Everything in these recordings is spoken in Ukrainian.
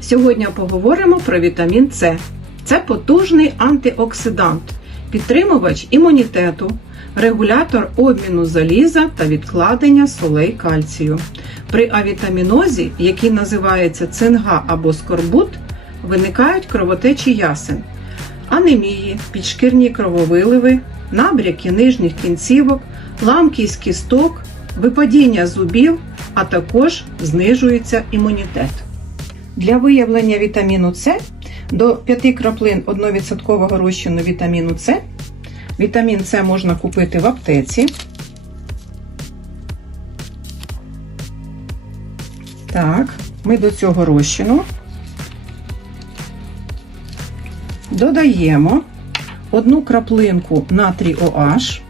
Сьогодні поговоримо про вітамін С. Це потужний антиоксидант, підтримувач імунітету, регулятор обміну заліза та відкладення солей кальцію. При авітамінозі, який називається цинга або скорбут, виникають кровотечі ясен, анемії, підшкірні крововиливи, набряки нижніх кінцівок, ламкість кісток, випадіння зубів, а також знижується імунітет. Для виявлення вітаміну С до 5 краплин 1% розчину вітаміну С. Вітамін С можна купити в аптеці. Так, ми до цього розчину додаємо одну краплинку натрій OH,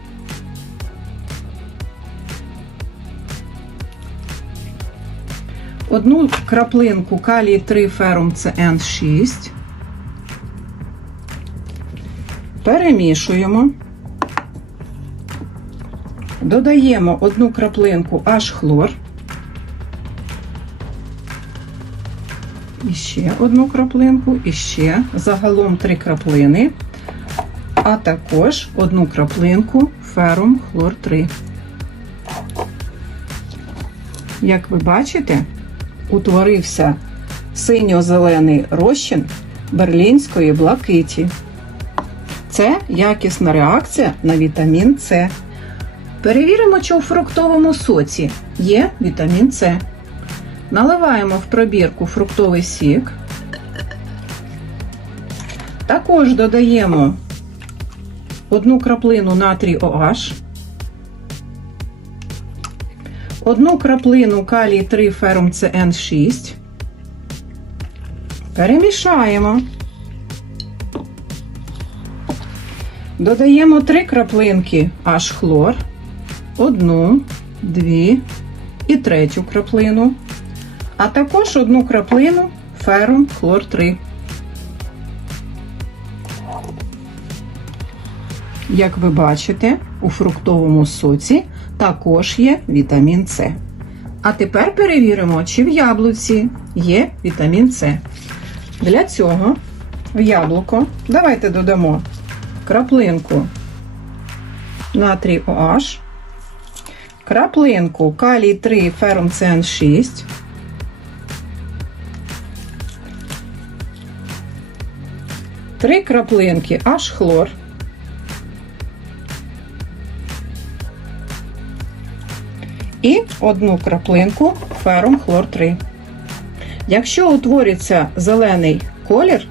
одну краплинку калій 3 ферум CN6, перемішуємо, додаємо одну краплинку H-хлор, і ще одну краплинку, і ще загалом три краплини, а також одну краплинку ферум хлор 3. Як ви бачите, утворився синьо-зелений розчин берлінської блакиті. Це якісна реакція на вітамін С. Перевіримо, чи у фруктовому соці є вітамін С. Наливаємо в пробірку фруктовий сік. Також додаємо одну краплину натрій OH, одну краплину калій 3 ферум CN6. Перемішаємо. Додаємо 3 краплинки H-хлор, одну, дві і третю краплину, а також одну краплину ферум хлор 3. Як ви бачите, у фруктовому соці також є вітамін С. А тепер перевіримо, чи в яблуці є вітамін С. Для цього в яблуко давайте додамо краплинку натрій OH, краплинку калій 3 ферум CN6, три краплинки H-хлор, і одну краплинку ферум хлор 3. Якщо утвориться зелений колір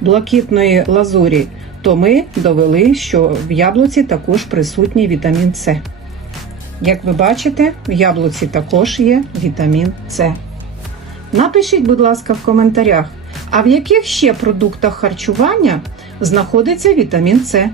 блакитної лазурі, то ми довели, що в яблуці також присутній вітамін С. Як ви бачите, в яблуці також є вітамін С. Напишіть, будь ласка, в коментарях, а в яких ще продуктах харчування знаходиться вітамін С.